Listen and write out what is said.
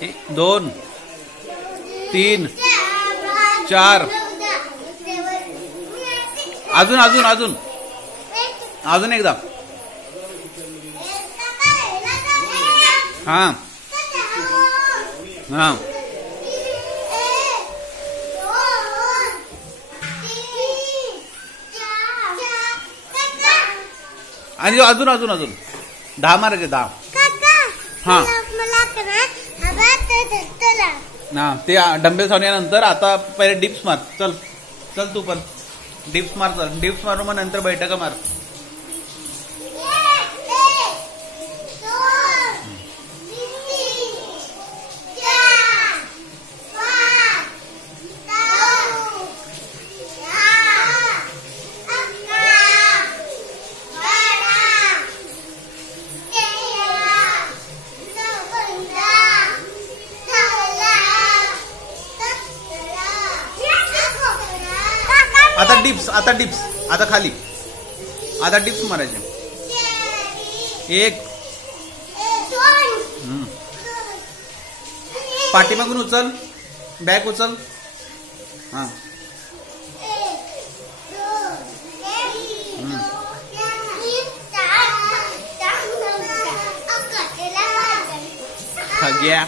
2 3 4 अजून एकदा हा हा आणि अजून 10 मारायचे 10 हा ना ते डंबेल सोडल्यानंतर आता पहिले डिप्स मार चल तू पण डिप्स मार डिप्स मारून मग नंतर बैठका मार आता डिप्स आता खाली आता डिप्स मारायचे 1 पाठीमागून उचल बॅक उचल हा घ्या